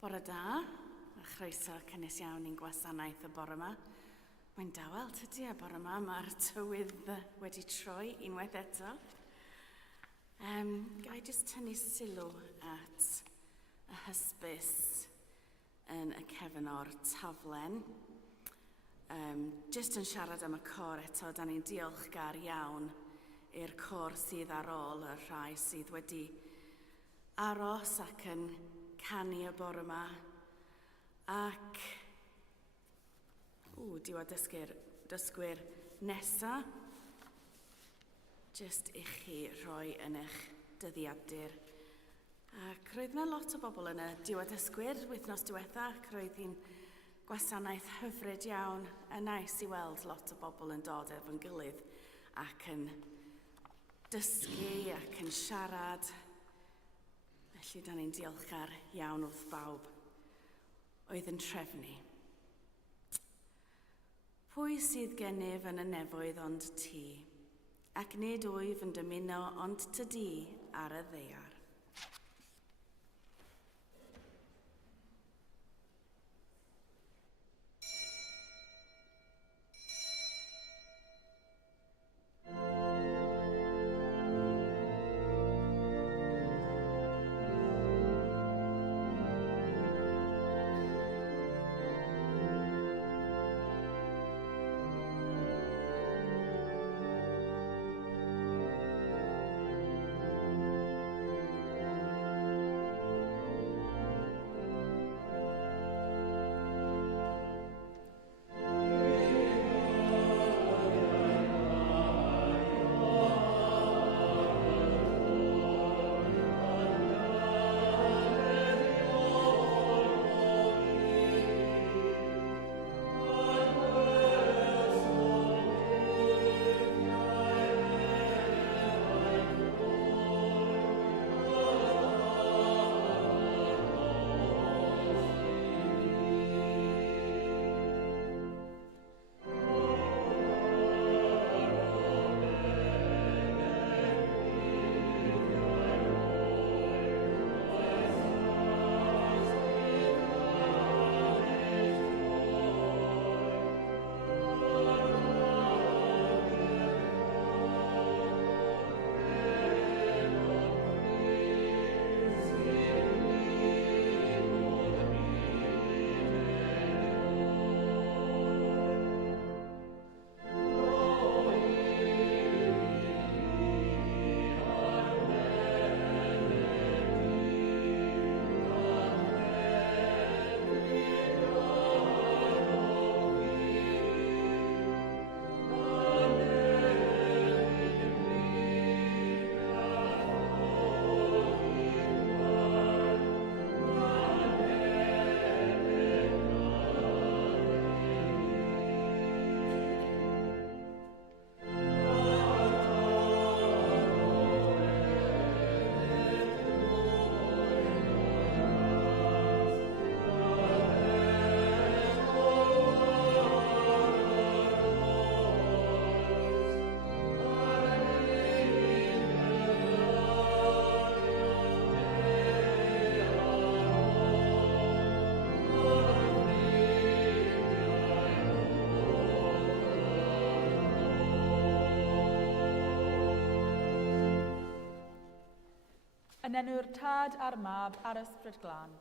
Bore da, a chroeso cynnes iawn i'n gwasanaeth y bore yma. Mae'n dawel tydi a bore yma, mae'r tywydd wedi troi unwaith eto. Gai jyst tynnu sylw at y hysbys yn y cefn o'r taflen. Jyst yn siarad am y côr eto, da ni'n diolchgar iawn i'r côr sydd ar ôl y rhai sydd wedi aros ac yn canu y bore yma. Ac diwedd dysgwyr nesa, jyst i chi rhoi yn eich dyddiadur. Ac roedd yna lot o bobl yn y diwedd dysgwyr wythnos diwetha, ac roedd hi'n gwasanaeth hyfryd iawn. Nais i weld lot o bobl yn dod efo'n gilydd ac yn dysgu ac yn siarad. Felly, da ni'n diolchgar iawn wrth bawb oedd yn trefnu. Pwy sydd gennyf yn y nefoedd ond ti, ac nid wyf yn dymuno ond tydi ar y ddaear. Yn enw'r Tad a'r Mab a'r Ysbryd Glân.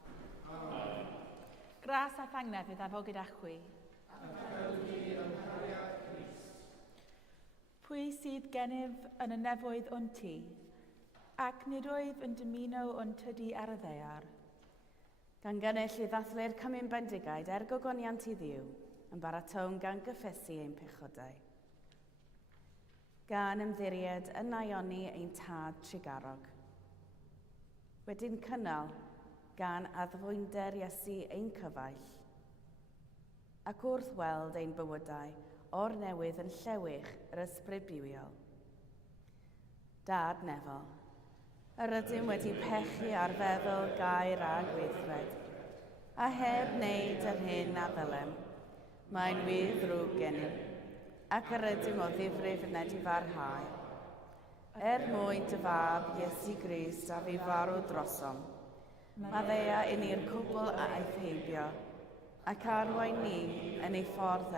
Amen. Gras a thangnefydd efo gyda chwi. Pwy sydd gennyf yn y nefoedd o'n ti, ac nid wyf yn dymuno o'n tydi ar y ddaear. Gan gynnull i ddathlu'r Cymun Bendigaid gogoniant i ddiw, yn baratown gan gyffesu ein pechodau. Gan ymddiried yn aioni ein tad trigarog. Wedyn cynnal gan addfwynder Iesu ein cyfaill, ac wrth weld ein bywydau o'r newydd yn llewych yr ysbryd bywiol. Dad nefol, yr ydym wedi pechu ar feddwl gair a gweithred, a heb wneud yr hyn a ddylem, mae'n wir ddrwg gennym, ac yr ydym o ddifrif yn edi farhau. Mwyn dy fab Iesu Grist a fi farw drosom, Maddeia i ni'r cwbl a eithheibio, ac arwain ni yn ei ffordd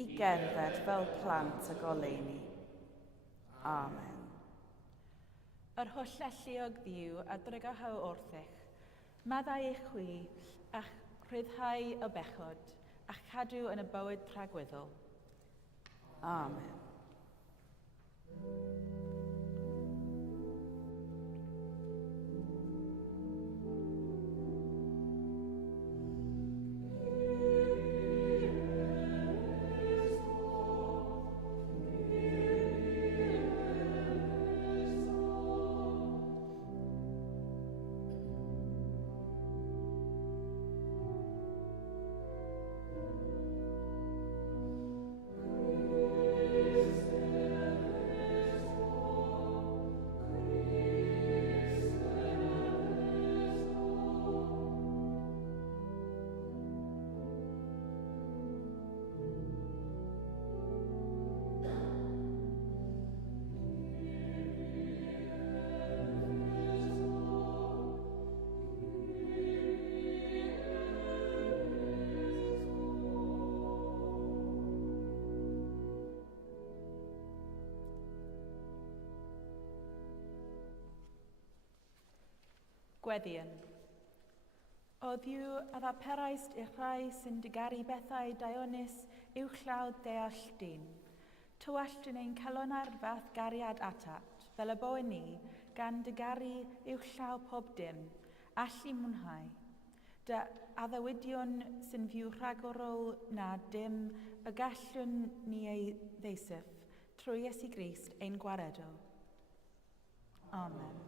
i gerdded fel plant y goleuni. Amen. Yr hwll elliog ddiw a drygahaw wrthych, maddau eich chwi a'ch rhyddhau y bechod, a'ch cadw yn y bywyd rhagweddol. Amen. Wedi'r. O ddiw a ddaperaist i'r rhai sy'n digaru bethau dionis uwchlawd deall dyn. Tywallt yn ein calon ar fath gariad atat, fel y boen ni, gan digaru uwchlaw pob dim, allu mwynhau. Dy addewidion sy'n fyw rhagorol na dim y gallwn ni ei ddeisif, trwy Iesu Grist ein gwaredol. Amen.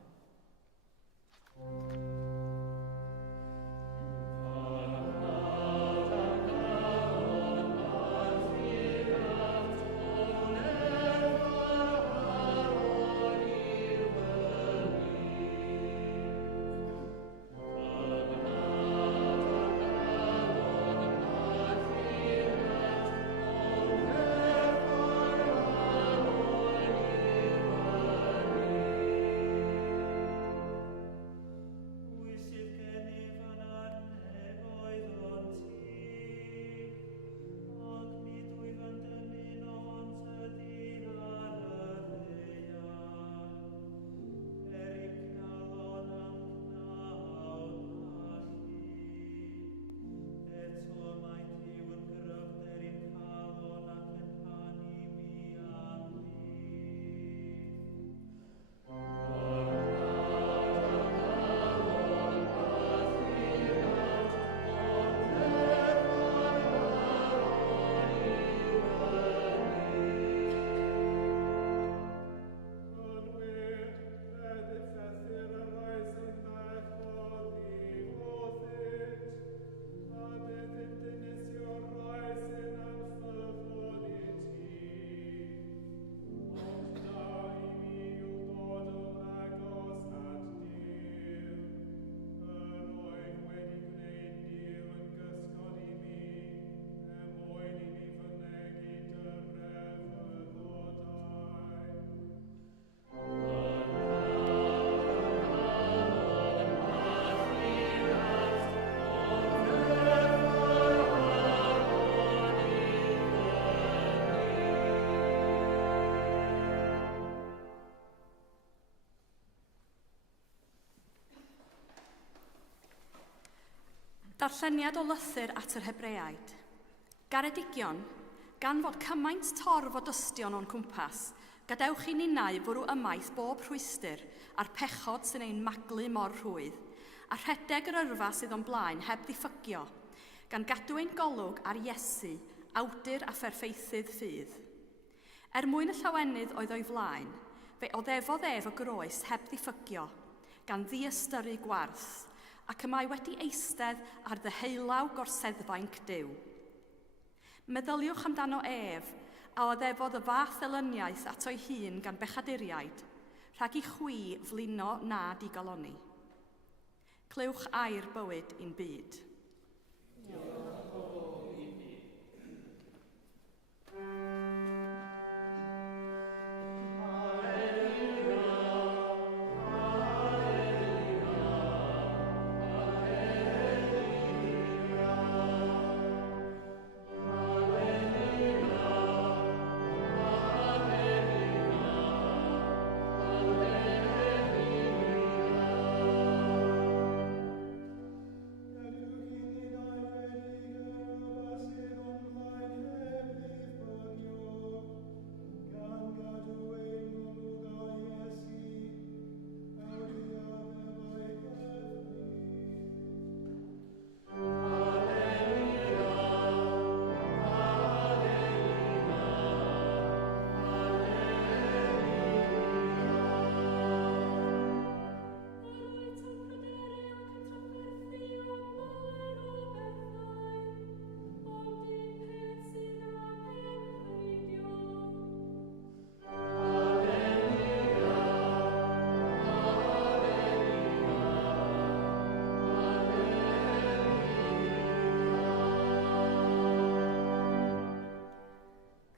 Darlleniad o lythyr at yr Hebreaid. Garedigion, gan fod cymaint torf o dystion o'n cwmpas, gadewch i ninnau fwrw ymaith bob rhwystyr a'r pechod sy'n ein maglu mor rhwydd, a rhedeg yr yrfa sydd o'n blaen heb ddiffygio, gan gadw ein golwg ar Iesu, awdur a pherffeithydd ffydd. Mwyn y llawenydd oedd o'i flaen, fe oddefodd ef o groes heb ddiffygio, gan ddiystyru gwarth, ac y mae wedi eistedd ar ddyheulaw gorseddfainc Duw. Meddyliwch amdano ef, a oddefodd y fath elyniaeth at o'i hun gan bechaduriaid, rhag i chwi flino na digoloni. Clywch air bywyd i'n byd.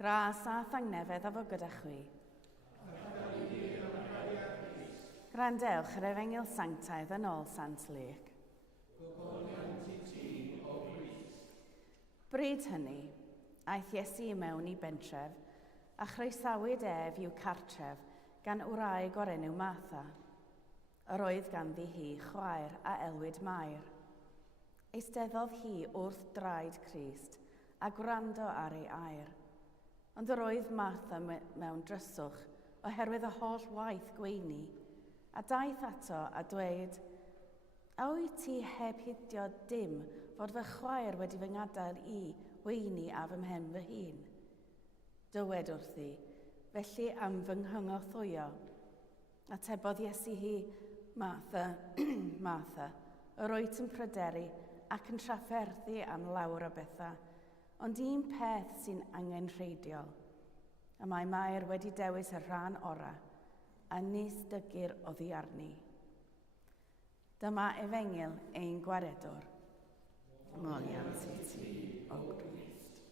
Gras a thangnefedd a fo gyda chwi. Grandewch yr Efengyl Sanctaidd yn ôl Sant Luc. Bryd hynny, aeth Iesu mewn i bentref, a chroesawyd ef i'w cartref gan wraig o'r enw Martha. Yr oedd ganddi hi chwaer a elwyd Mair. Eisteddodd hi wrth draed Crist a gwrando ar ei air. Ond yr oedd Martha mewn dryswch oherwydd y holl waith gweini, a daeth ato a dweud, "A wyt ti heb hydio dim fod fy chwaer wedi fy ngadael i weini a fy mhen fy hun? Dywed wrthi, felly am fy nghyngorthwyo." Atebodd Iesu hi, "Martha, Martha, yr wyt yn pryderu ac yn trafferthu am lawr o bethau, ond un peth sy'n angenrheidiol. A mae Mair wedi dewis y rhan ora, a nis dygir oddi arni." Dyma Efengyl ein gwaredwr. Moliant i ti, o Grist.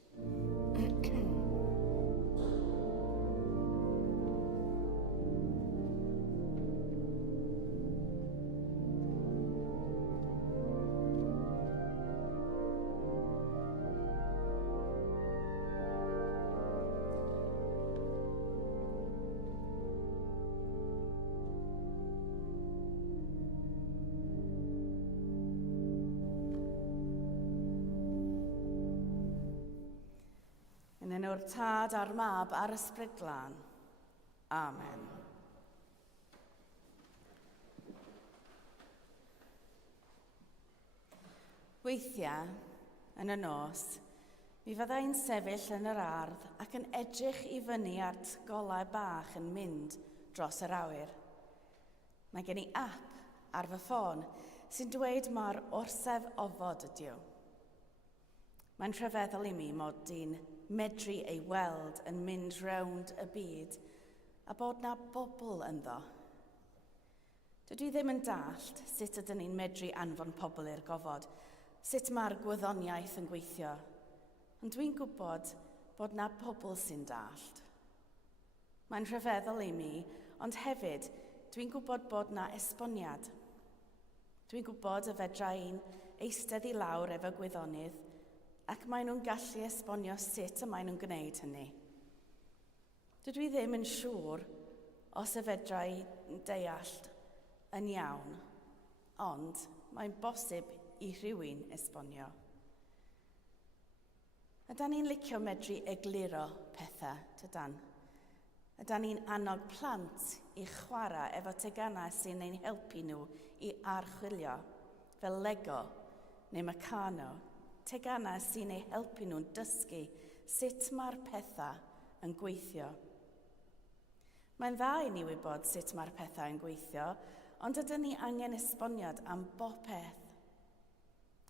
Yn enw'r Tad a'r Mab a'r Ysbryd Glân. Amen. Weithiau, yn y nos, mi fyddai'n sefyll yn yr ardd ac yn edrych i fyny at golau bach yn mynd dros yr awyr. Mae gen i ap ar fy ffôn sy'n dweud mor orsef ofod ydyw. Mae'n rhyfeddol i mi mod i'n medru ei weld yn mynd rownd y byd a bod na bobl ynddo. Dydw i ddim yn dallt sut ydyn ni'n medru anfon pobl i'r gofod, sut mae'r gwyddoniaeth yn gweithio, ond dwi'n gwybod bod na pobl sy'n dallt. Mae'n rhyfeddol i mi, ond hefyd dwi'n gwybod bod na esboniad. Dwi'n gwybod y fedra i'n eistedd i lawr efo gwyddonydd, ac maen nhw'n gallu esbonio sut y maen nhw'n gwneud hynny. Dydw i ddim yn siŵr os y fedra i deall yn iawn, ond mae'n bosib i rhywun esbonio. Ydan ni'n licio medru egluro pethau, tydan? Ydan ni'n annog plant i chwarae efo tegannau sy'n ein helpu nhw i archwilio, fel Lego neu Meccano, tegannau sy'n ei helpu nhw'n dysgu sut mae'r pethau yn gweithio. Mae'n dda i ni wybod sut mae'r pethau yn gweithio, ond ydyn ni angen esboniad am bob peth.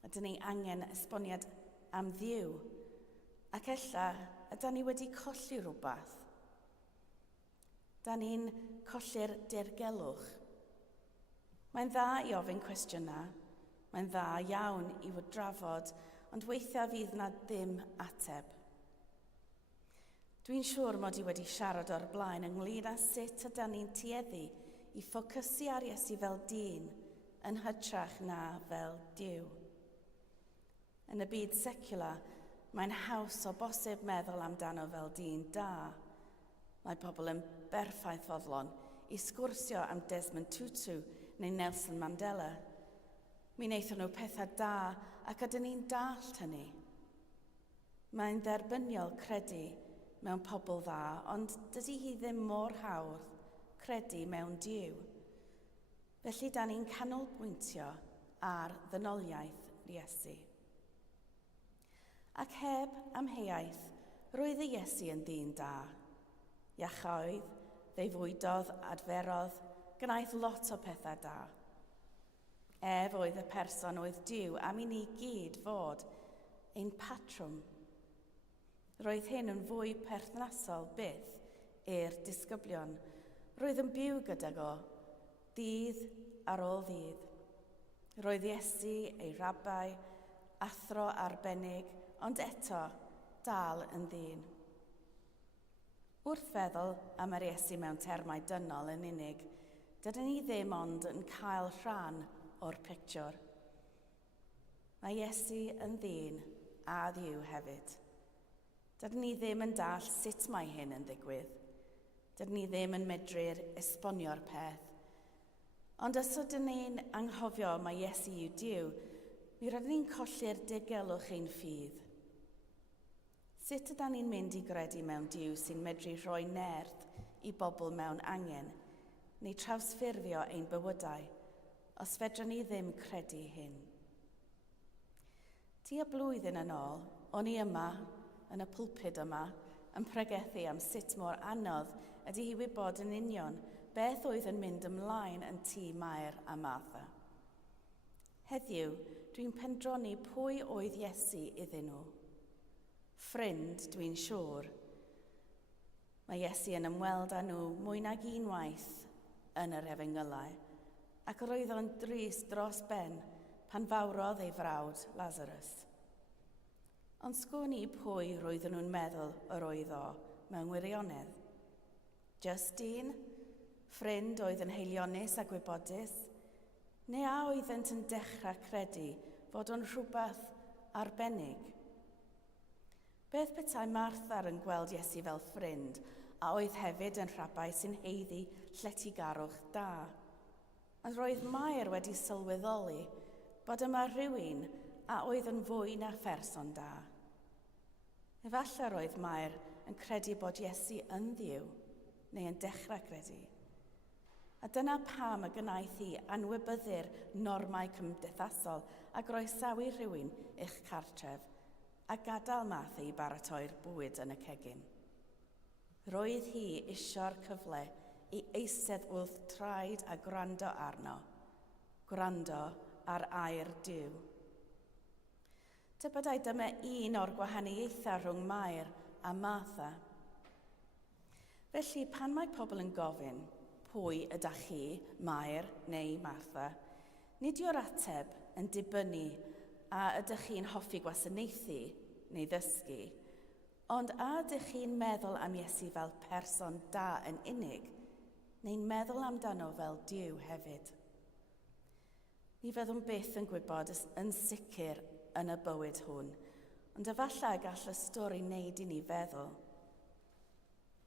Ydyn ni angen esboniad am Dduw, ac ella ydyn ni wedi colli rhywbeth. Ydyn ni'n colli'r dirgelwch. Mae'n dda i ofyn cwestiynau, mae'n dda iawn i drafod, ond weithiau fydd na ddim ateb. Dwi'n siŵr mod i wedi siarad o'r blaen ynglŷn â sut ydyn ni'n tueddu i ffocysu ar Iesu fel dyn yn hytrach na fel Duw. Yn y byd seciwlar, mae'n haws o bosib meddwl amdano fel dyn da. Mae pobl yn berffaith fodlon i sgwrsio am Desmond Tutu neu Nelson Mandela. Mi wnaethon nhw pethau da ac ydyn ni'n dallt hynny. Mae'n dderbyniol credu mewn pobl dda, ond dydy hi ddim mor hawdd credu mewn Duw. Felly da ni'n canolbwyntio ar ddynoliaeth Iesu. Ac heb amheuaeth, roedd y Iesu yn ddyn da. Iachawyd, fe'i fwydodd, adferodd, gwnaeth lot o pethau da. Ef oedd y person oedd Duw am i ni gyd fod ein patrwm. Roedd hyn yn fwy perthnasol byth i'r disgyblion. Roedd yn byw gyda go, ddydd ar ôl ddydd. Roedd Iesu ei rabai, athro arbennig, ond eto dal yn ddyn. Wrth feddwl am yr Iesu mewn termau dynol yn unig, dydyn ni ddim ond yn cael rhan o'r pictiwr. Mae Iesu yn ddyn a ddiw hefyd. Dydyn ni ddim yn dall sut mae hyn yn ddigwydd. Dydyn ni ddim yn medru'r esbonio'r peth. Ond os ydyn ni'n anghofio mae Iesu yw Duw, mi rydyn ni'n colli'r digelwch ein ffydd. Sut ydyn ni'n mynd i gredu mewn Duw sy'n medru rhoi nerth i bobl mewn angen, neu trawsffurfio ein bywydau, os fedrwn ni ddim credu hyn? Tua blwyddyn yn ôl, o'n i yma, yn y pwlpid yma, yn pregethu am sut mor anodd ydy hi wybod yn union beth oedd yn mynd ymlaen yn tŷ Mair a Martha. Heddiw, dwi'n pendroni pwy oedd Iesu iddyn nhw. Ffrind, dwi'n siŵr. Mae Iesu yn ymweld â nhw mwy nag unwaith yn yr Efengylau, ac roedd o'n drist dros ben pan fawrodd ei frawd Lazarus. Ond sgwn i pwy roedden nhw'n meddwl yr oedd o mewn wirionedd. Just un? Ffrind oedd yn heilionus a gwybodus? Neu a oeddent yn dechrau credu fod o'n rhywbeth arbennig? Beth petai Martha yn gweld Iesu fel ffrind a oedd hefyd yn rhabau sy'n heiddi lletygarwch da? Ond roedd Mair wedi sylweddoli bod yma rhywun a oedd yn fwy na pherson da. Efallai roedd Mair yn credu bod Iesu yn Dduw, neu yn dechrau credu. A dyna pam y gnaeth hi anwybyddu'r normau cymdeithasol a groesawu rhywun i'ch cartref a gadael Martha i baratoi'r bwyd yn y cegin. Roedd hi isio'r cyfle i eistedd wrth traed a gwrando arno, gwrando ar air Duw. Tybydai dyma un o'r gwahaniaethau rhwng Mair a Martha. Felly pan mae pobl yn gofyn, pwy ydych chi, Mair neu Martha, nid yw'r ateb yn dibynnu a ydych chi'n hoffi gwasanaethu neu ddysgu, ond a ydych chi'n meddwl am Iesu fel person da yn unig, neu'n meddwl amdano fel Duw hefyd. Ni fyddwn byth yn gwybod yn sicr yn y bywyd hwn, ond efallai gall y stori wneud i ni feddwl.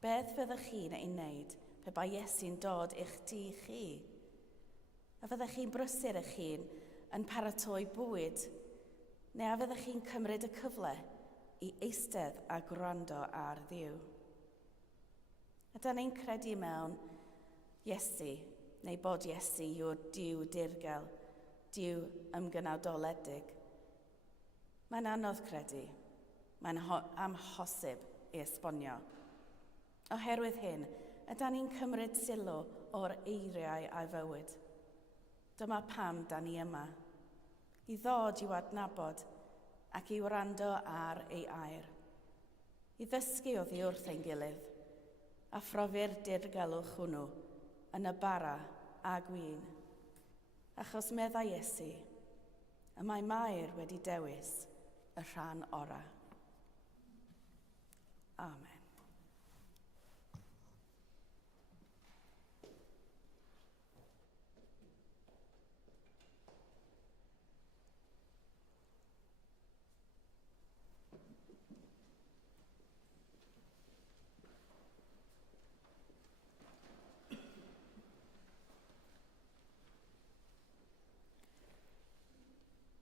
Beth fyddwch chi'n ei wneud pe bai Iesu'n dod i'ch tŷ chi? A fyddwch chi'n brysur eich hun yn paratoi bwyd, neu a fyddwch chi'n cymryd y cyfle i eistedd a gwrando ar Dduw? Ydyn ni'n credu mewn Iesu, neu bod Iesu yw'r Duw dirgel, Duw ymgynadoledig? Mae'n anodd credu, mae'n amhosib i esbonio. Oherwydd hyn, ydyn ni'n cymryd sylw o'r eiriau a'i fywyd. Dyma pam da ni yma, i ddod i'w adnabod ac i wrando ar ei air, i ddysgu oddi wrth ein gilydd, a phrofi'r dirgelwch hwnnw yn y bara a gwyn. Achos meddai Iesu, y mae Mair wedi dewis y rhan orau. Amen.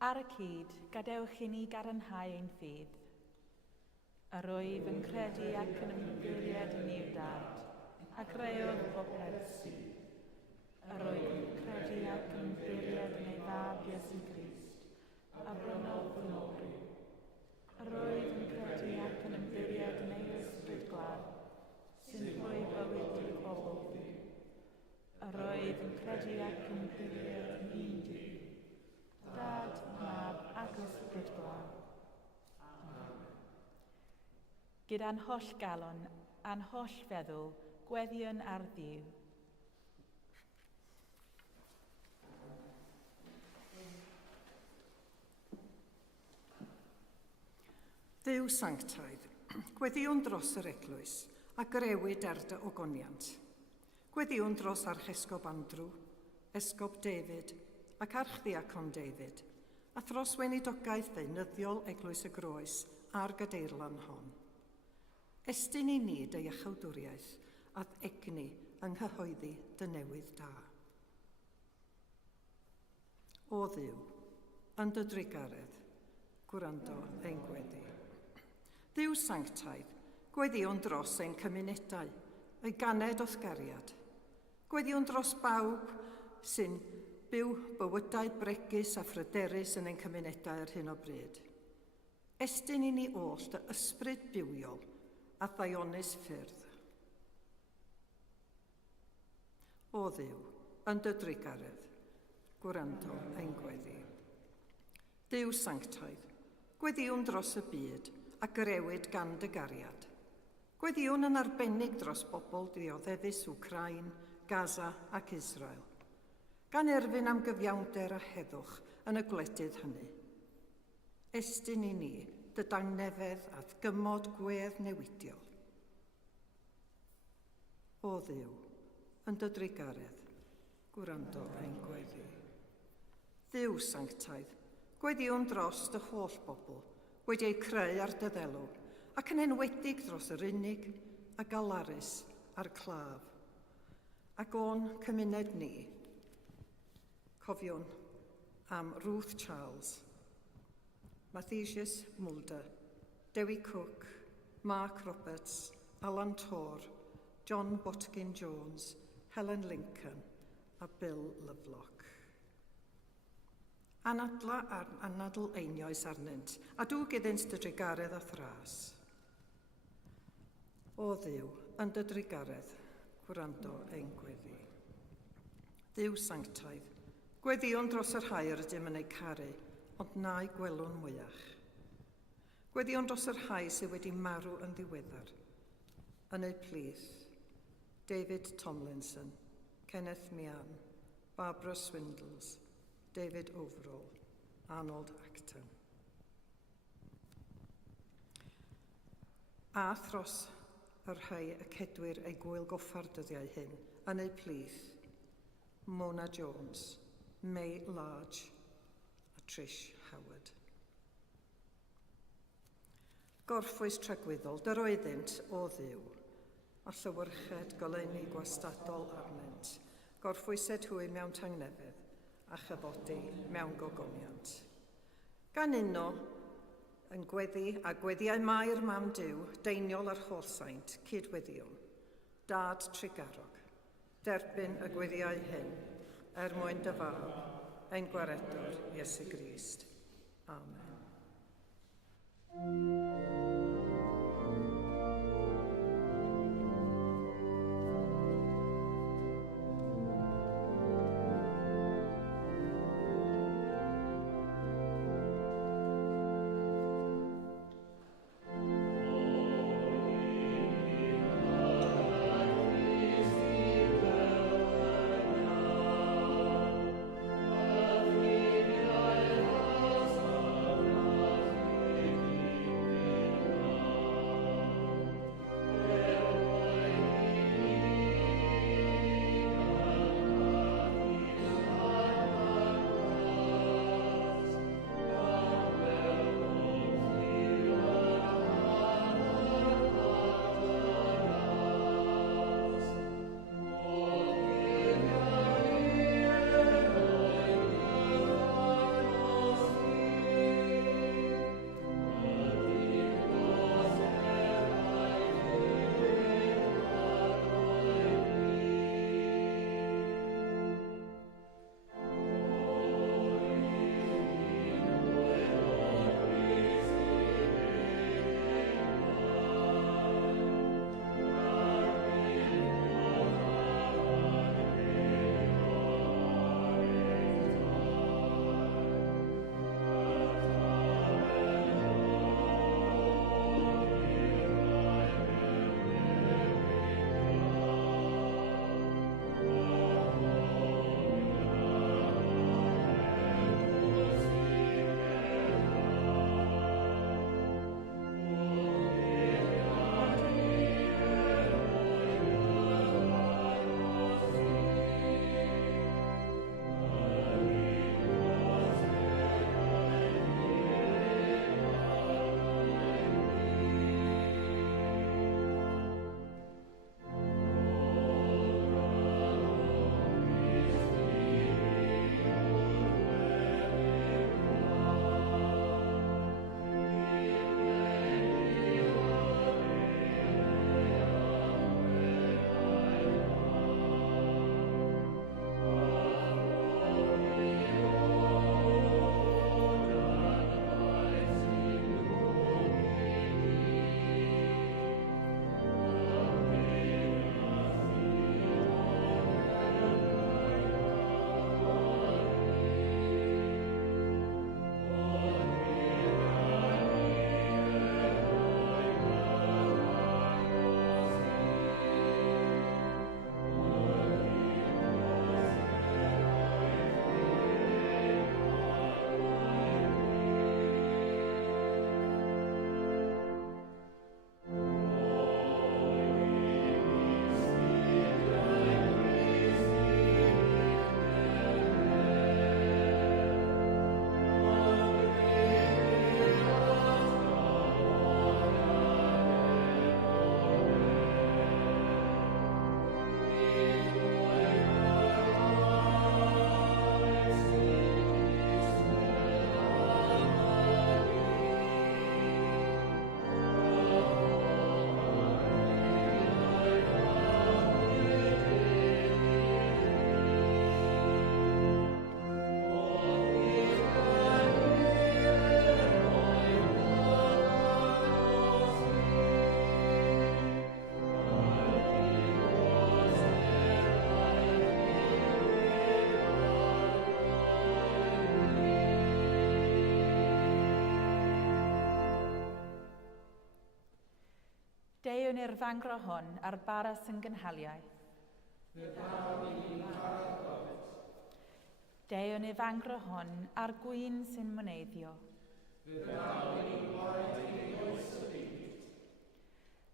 Ar y cyd, gadewch i ni gadarnhau ein ffydd. Yr wyf yn credu ac yn ymddiried yn i'w dad, a greodd popeth sydd. Yr wyf yn credu ac yn ymddiried yn ei ddad Iesu Grist, a brynodd fy nôl. Yr wyf yn credu ac yn ymddiried yn ei ysbryd glad, sy'n rhoi bywyd i'r bobl Dduw. Yr wyf yn credu ac yn ymddiried yn un Duw, Dad, Mab ac ysbryd glad. Gyda'n holl galon a'n holl feddwl, gweddion ar Dduw. Duw sanctaidd, gweddion dros yr eglwys, a grewyd dy ogoniant. Gweddiwn dros archesgob Andrew, esgob David ac archdiacon David, a thros weinidogaeth feunyddiol Eglwys y Groes a'r gadeirlan hon. Estyn i ni dy iachawdwriaeth add egni yng nghyhoeddi dy newydd da. O Dduw, yn dy drigaredd, gwrando ein gweddi. Dduw sanctaidd, gweddiwn dros ein cymunedau, ei ganed osgariad. Gweddiwn dros bawb sy'n byw bywydau bregus a phryderus yn ein cymunedau ar hyn o bryd. Estyn i ni oll dy ysbryd bywiol a ddaionnus ffyrdd. O Dduw, yn dy drigaredd, gwrando ein gweddi. Dduw sanctaidd, gweddiwn dros y byd a grewyd gan dy gariad. Gweddiwn yn arbennig dros bobl dioddefus Wcrain, Gaza ac Israel, gan erfyn am gyfiawnder a heddwch yn y gwledydd hynny. Estyn i ni dy dangnefedd a gymod gwedd newidiol. O Dduw, yn dy drigaredd, gwrando ein gweddi. Dduw sanctaidd, gweddiwn dros dy holl bobl wedi ei creu ar dy ddelw, ac yn enwedig dros yr unig a galarus a'r claf. Ac o'n cymuned ni, cofiwn am Ruth Charles, Matthias Mulder, Dewi Cook, Mark Roberts, Alan Torr, John Botkin Jones, Helen Lincoln a Bill Lovelock. Anadl einioes arnynt, a dw gydynt dy drigaredd a thras. O Dduw, yn dy drigaredd, gwrando ein gweddi. Dduw sanctaidd, gweddiwn dros yr rhai yr ydym yn ei caru, ond nai gwelwn mwyach. Gweddiwn dros yr rhai sydd wedi marw yn ddiweddar. Yn eu plith, David Tomlinson, Kenneth Mian, Barbara Swindles, David Overall, Arnold Acton. A thros yr rhai y cedwyr ei gwyl goffar dyddiau hyn, yn eu plith, Mona Jones, May Large a Trish Howard. Gorffwys tragwyddol, dy roeddynt o Dduw, a llywyrched goleuni gwastadol arnynt, gorffwysed hwy mewn tangnefydd a chyfodi mewn gogoniant. Gan uno, yn gweddi a gweddiau Mair Mam Duw, deiniol ar holl saint, cydweddiwn, dad trigarog, derbyn y gweddiau hyn, mwyn dy fawr, ein gwaredwr Iesu Grist. Amen. Deiwn i'r fangro hon ar baras yn gynhaliaeth. Deiwn i'r fangro hon ar gwyn sy'n myneiddio.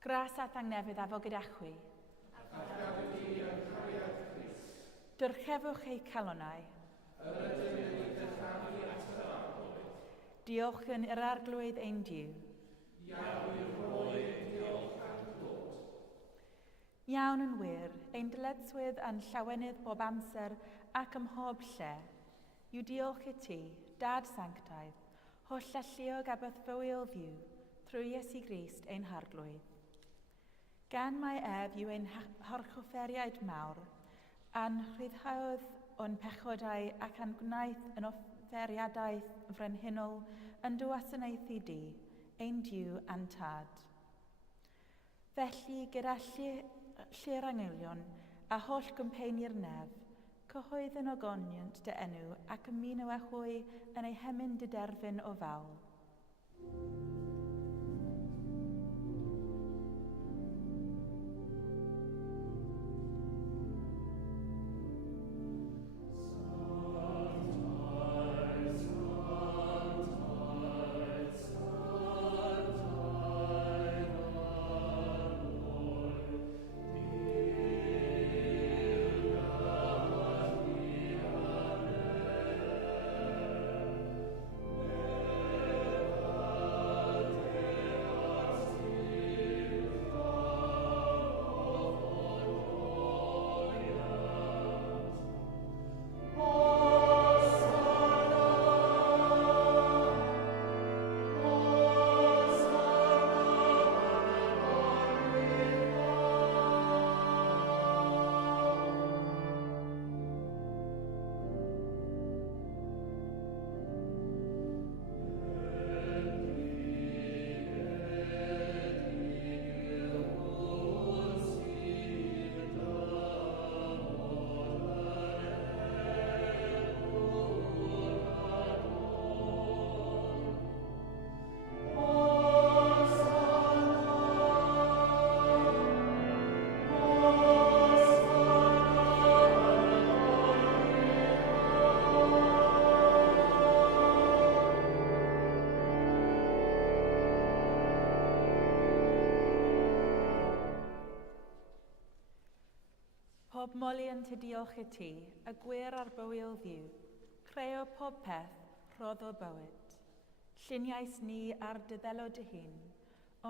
Gras a thangnefydd afo gydachwy. Dyrchefwch eu calonau. Diolch yn yr arglwydd ein Diw. Iawn yn wir, ein dyledswydd yn llawenydd bob amser ac ym mhob lle, yw diolch i ti, Dad Sanctaidd, holl alluog a bythfywiol ddiw, trwy Iesu Grist ein harglwydd. Gan mai ef yw ein horchofferiaid mawr, a'n rhyddhaodd o'n pechodau ac a'n gwnaeth yn offeriadaeth frenhinol yn dy wasanaethu di, ein Diw a'n tad. Felly, gyda llu'r anghilion a holl gwmpeni'r nef, cyhoedd yn ogoniant dy enw ac ymuno â hwy yn ei hemyn dy derfyn o fawl. Pob molion te diolch i ti, y gwir ar bywiol ddiw, creu o pob peth, rhodd o bywyd. Lluniais ni ar dyddelo dy hun,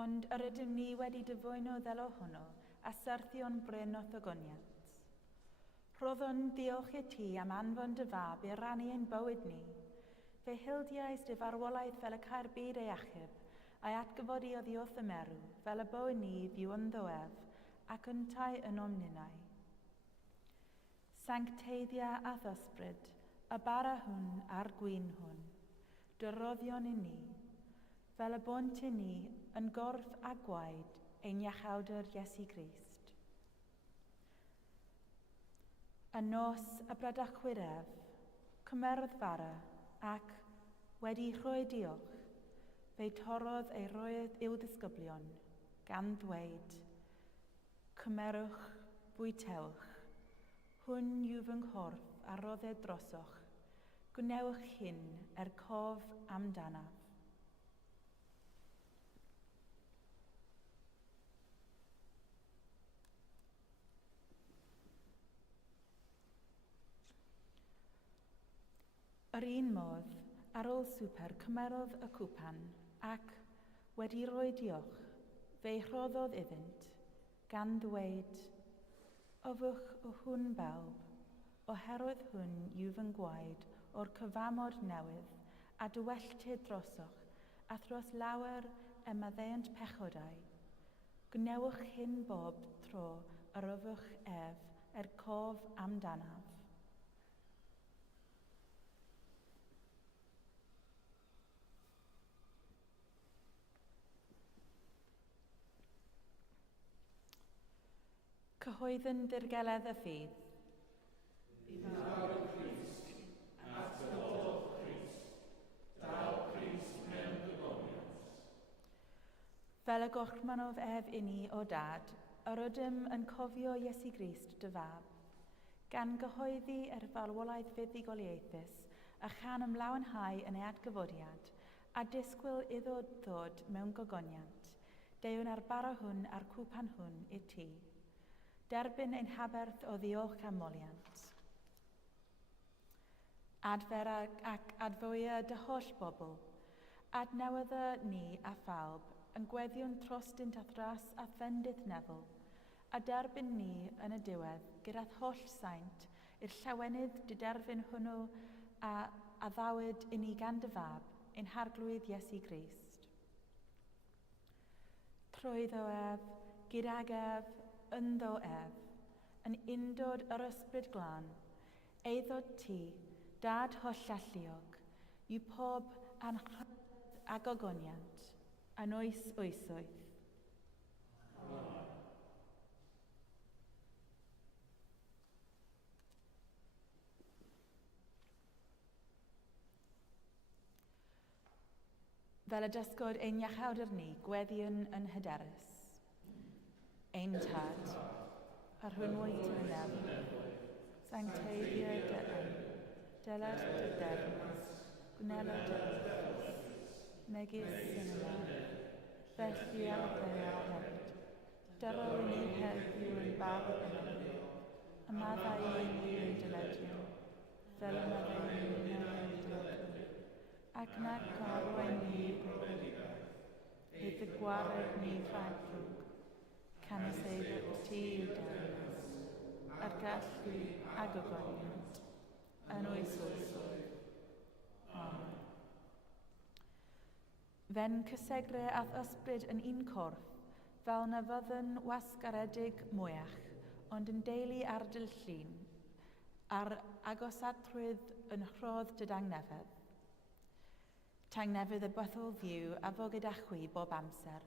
ond yr ydym ni wedi dyfwyno ddelo hwnnw a syrthio'n bryn o thogoniant. Rhoddon diolch i ti am anfon dy fab i rannu ein bywyd ni, fe hildiais dy farwolaeth fel y caer byd ei achub, a'i atgyfodi o ddiwrth y merw, fel y bywyd ni ddiw ynddoef, ac yntau yn omninau. Sancteiddia a ddosbryd, y bara hwn a'r gwyn hwn, dyroddion i ni, fel y bont i ni yn gorff a gwaed ein iachawdr Iesu Grist. Y nos y brydachwyd ef, cymerodd fara ac, wedi rhoi diolch, fe torodd ei roedd i'w ddisgyblion, gan ddweud, cymerwch, bwytewch, hwn yw fy nghorff a rodded drosoch, gwnewch hyn cof amdanaf. Yr un modd, ar ôl swper cymerodd y cwpan ac, wedi rhoi diolch, fe rhoddodd iddynt, gan ddweud, ofwch o hwn bawb, oherwydd hwn yw fy ngwaed o'r cyfamod newydd a dywelltid drosoch a thros lawer y maddeuant pechodau. Gwnewch hyn bob tro yr ofwch ef cof amdanaf. Cyhoedden dirgeledd y ffydd. Fel y gorchmanodd ef i ni o dad, yr ydym yn cofio Iesu Grist dy fab, gan gyhoeddi farwolaeth fuddugoliaethus a chan ymlawenhau yn ei atgyfodiad, a disgwyl iddo ddod mewn gogoniant, dewn ar bara hwn a'r cwpan hwn i ti. Derbyn ein haberth o ddiolch am moliant. Adfer ac adfwya dy holl bobl, adnewydda ni a phawb, yn gweddiwn trostynt a thras a phendith nefel, a derbyn ni yn y diwedd gyda'r holl saint i'r llawenydd diderfyn hwnnw a addawyd i ni gan dy fab, ein harglwydd Iesu Grist. Trwyddo ef, gydag ef, ynddo ef, yn undod yr ysbryd glân, eiddod ti, dad holl alluog, yw pob anrhydedd a gogoniant, yn oes oesoedd. Fel y dysgod ein iachawdur ni, gweddiwn yn hyderus. Ein tad, ar hwnnwyd yn y nefn, sancteiddio dy yn, deled dy dermys, gwnelod dy ymwys, megis yn y nefn, felly ar y hefyd. Dyro i ni heddiw yn bardd yn ymwneud, y maddau i ni yn dyledion, fel y maddau i ni yn dyledion, ac nag gorwain ni bydd y gwared ni rhagwg, canis eiddo ti yw dermys, a'r gallu a gogoniant, yn oes oesoedd. Amen. Fe'n cysegre ath ysbryd yn un corff, fel na fyddyn wasgaredig mwyach, ond yn deulu ar dylllun, ar agosatrwydd yn rhodd dydang nefedd. Tang nefydd y bythol ddiw a fo gyda chwi bob amser.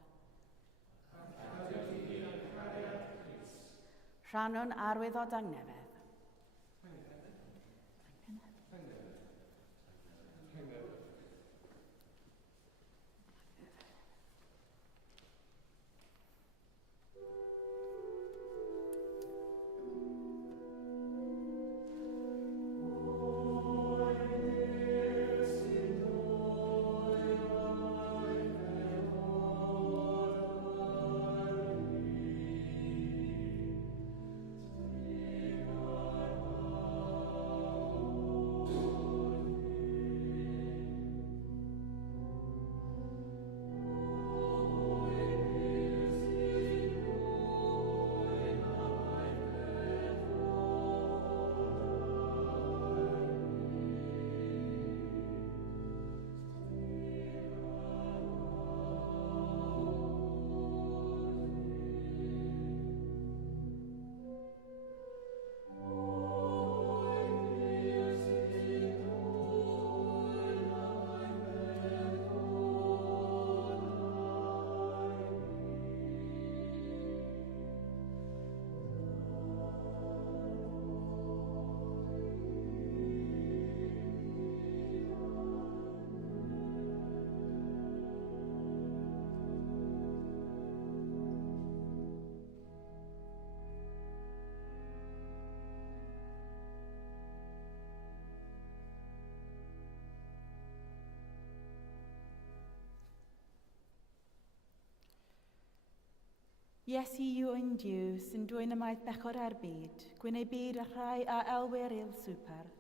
Rhannwn arwyddodang nefedd. Iesu yw ein Diw sy'n dwyn ymaith bechod ar byd, gwyn ei byd a rhai a elwyr i'w swper.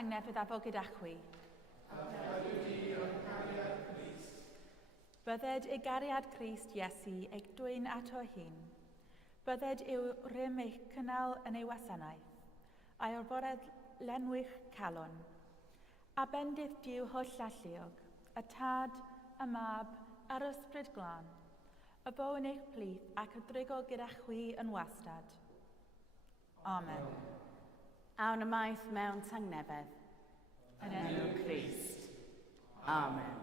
tangnefydd a fo gyda chwi. Bydded ei gariad Crist Iesu eich dwyn ato hun. Bydded yw rym eich cynnal yn ei wasanaeth, a'i orfored lenwych calon. A bendydd diw holl alluog, y tad, y mab, a'r ysbryd glân, y bo yn eich plith ac y drygo gyda chwi yn wastad. Amen. Awn ymaith mewn tangnefedd. Yn enw Crist. Amen.